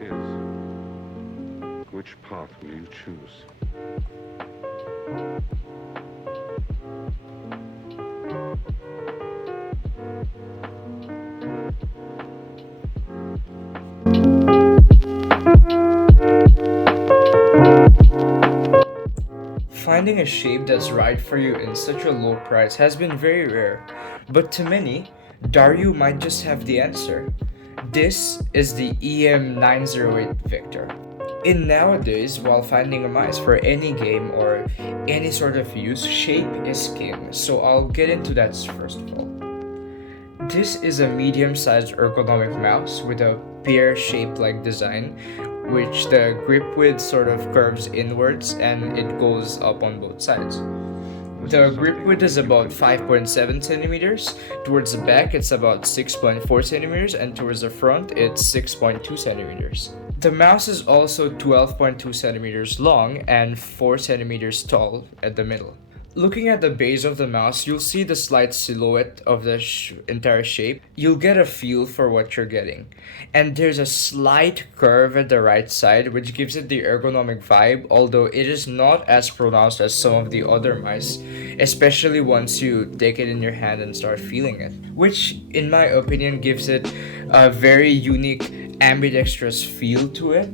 is, which path will you choose? Finding a shape that's right for you in such a low price has been very rare, but to many, Dareu might just have the answer. This is the EM908 Victor. In nowadays, while finding a mice for any game or any sort of use, shape is king, so I'll get into that first of all. This is a medium-sized ergonomic mouse with a pear-shaped like design, which the grip width sort of curves inwards and it goes up on both sides. The grip width is about 5.7 centimeters. Towards the back, it's about 6.4 centimeters, and towards the front, it's 6.2 centimeters. The mouse is also 12.2 centimeters long and 4 centimeters tall at the middle. Looking at the base of the mouse, you'll see the slight silhouette of the entire shape. You'll get a feel for what you're getting. And there's a slight curve at the right side, which gives it the ergonomic vibe, although it is not as pronounced as some of the other mice, especially once you take it in your hand and start feeling it, which, in my opinion, gives it a very unique ambidextrous feel to it,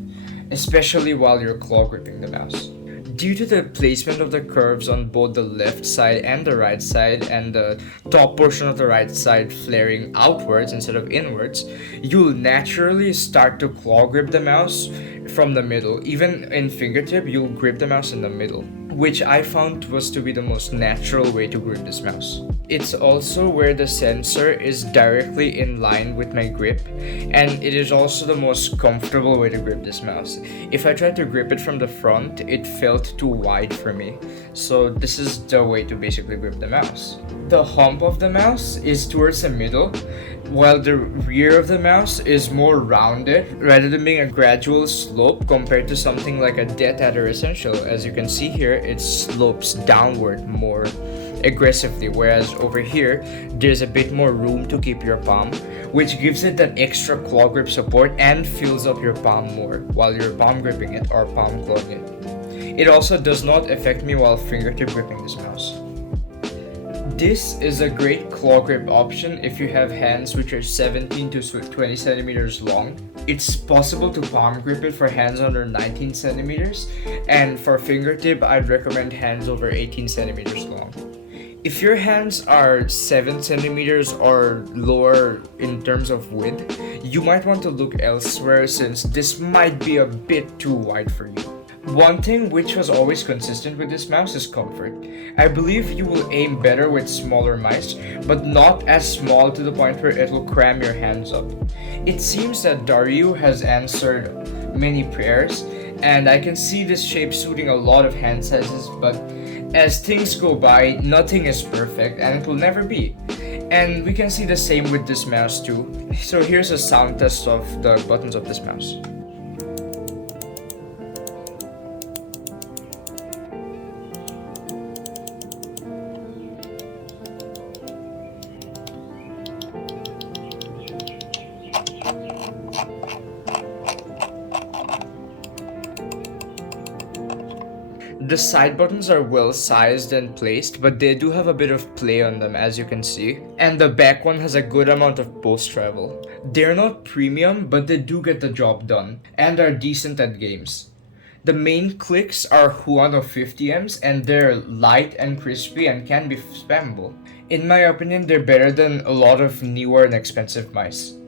especially while you're claw gripping the mouse. Due to the placement of the curves on both the left side and the right side, and the top portion of the right side flaring outwards instead of inwards, you'll naturally start to claw grip the mouse from the middle. Even in fingertip, you'll grip the mouse in the middle, which I found was to be the most natural way to grip this mouse. It's also where the sensor is directly in line with my grip, and it is also the most comfortable way to grip this mouse. If I tried to grip it from the front, it felt too wide for me, so this is the way to basically grip the mouse. The hump of the mouse is towards the middle, while the rear of the mouse is more rounded rather than being a gradual slope compared to something like a DeathAdder Essential. As you can see here, it slopes downward more aggressively, whereas over here there's a bit more room to keep your palm, which gives it that extra claw grip support and fills up your palm more while you're palm gripping it or palm clawing it. It also does not affect me while fingertip gripping this mouse. This is a great claw grip option if you have hands which are 17 to 20 centimeters long. It's possible to palm grip it for hands under 19 centimeters, and for fingertip, I'd recommend hands over 18 centimeters long. If your hands are 7 centimeters or lower in terms of width, you might want to look elsewhere since this might be a bit too wide for you. One thing which was always consistent with this mouse is comfort. I believe you will aim better with smaller mice, but not as small to the point where it will cram your hands up. It seems that Dareu has answered many prayers, and I can see this shape suiting a lot of hand sizes, but as things go by, nothing is perfect, and it will never be. And we can see the same with this mouse too. So here's a sound test of the buttons of this mouse. The side buttons are well sized and placed, but they do have a bit of play on them, as you can see. And the back one has a good amount of post travel. They're not premium, but they do get the job done, and are decent at games. The main clicks are Huano 50Ms, and they're light and crispy and can be spammable. In my opinion, they're better than a lot of newer and expensive mice.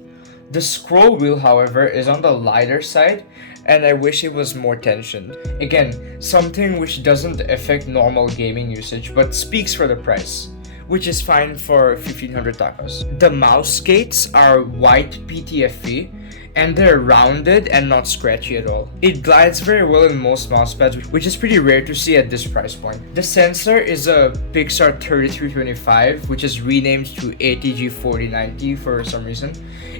The scroll wheel, however, is on the lighter side, and I wish it was more tensioned. Again, something which doesn't affect normal gaming usage but speaks for the price, which is fine for 1500 tacos. The mouse gates are white PTFE, and they're rounded and not scratchy at all. It glides very well in most mousepads, which is pretty rare to see at this price point. The sensor is a Pixar 3325, which is renamed to ATG 4090 for some reason.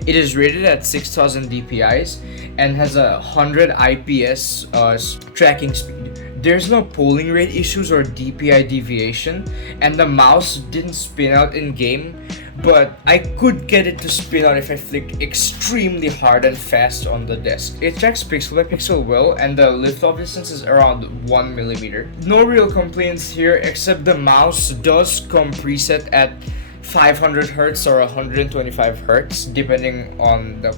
It is rated at 6000 DPIs and has a 100 IPS tracking speed. There's no polling rate issues or DPI deviation, and the mouse didn't spin out in game, but I could get it to spin out if I flicked extremely hard and fast on the desk. It tracks pixel by pixel well, and the lift-off distance is around 1mm. No real complaints here, except the mouse does come preset at 500 Hz or 125 Hz depending on the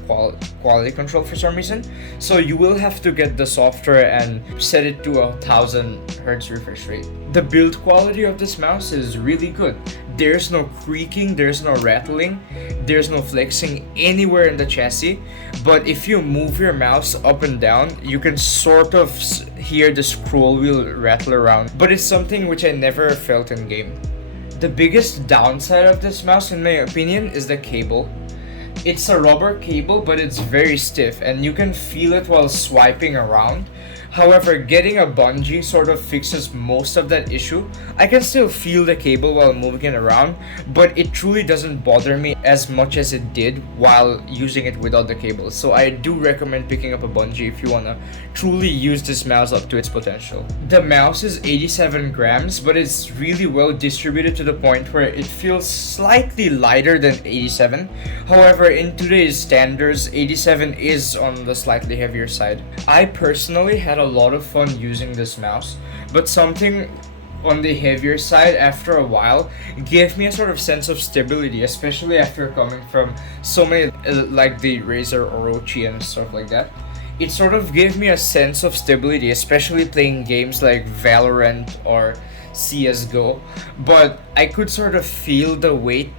quality control for some reason. So you will have to get the software and set it to 1000 Hz refresh rate. The build quality of this mouse is really good. There's no creaking, there's no rattling, there's no flexing anywhere in the chassis, but if you move your mouse up and down, you can sort of hear the scroll wheel rattle around, but it's something which I never felt in game. The biggest downside of this mouse, in my opinion, is the cable. It's a rubber cable, but it's very stiff, and you can feel it while swiping around. However, getting a bungee sort of fixes most of that issue. I can still feel the cable while moving it around, but it truly doesn't bother me as much as it did while using it without the cable. So I do recommend picking up a bungee if you want to truly use this mouse up to its potential. The mouse is 87 grams, but it's really well distributed to the point where it feels slightly lighter than 87. However, in today's standards, 87 is on the slightly heavier side. I personally had a lot of fun using this mouse, but something on the heavier side after a while gave me a sort of sense of stability, especially after coming from so many like the Razer Orochi and stuff like that. It sort of gave me a sense of stability, especially playing games like Valorant or CSGO, but I could sort of feel the weight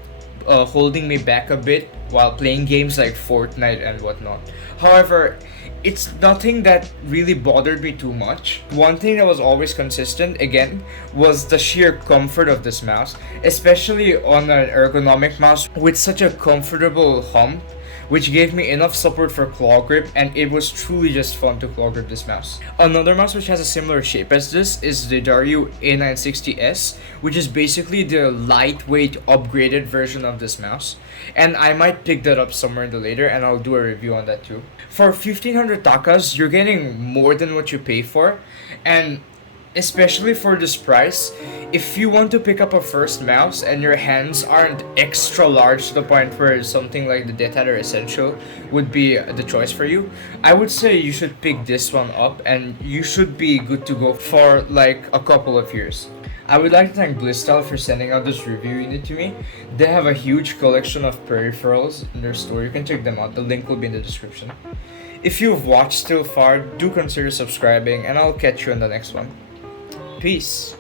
holding me back a bit while playing games like Fortnite and whatnot. However, it's nothing that really bothered me too much. One thing that was always consistent, again, was the sheer comfort of this mouse, especially on an ergonomic mouse with such a comfortable hump, which gave me enough support for claw grip, and it was truly just fun to claw grip this mouse. Another mouse which has a similar shape as this is the Dareu EM908, which is basically the lightweight upgraded version of this mouse, and I might pick that up somewhere in the later, and I'll do a review on that too. For 1500 takas, you're getting more than what you pay for, and especially for this price, if you want to pick up a first mouse and your hands aren't extra large to the point where something like the DeathAdder Essential would be the choice for you, I would say you should pick this one up and you should be good to go for like a couple of years. I would like to thank Blisstyle for sending out this review unit to me. They have a huge collection of peripherals in their store. You can check them out. The link will be in the description. If you've watched till far, do consider subscribing, and I'll catch you in the next one. Peace.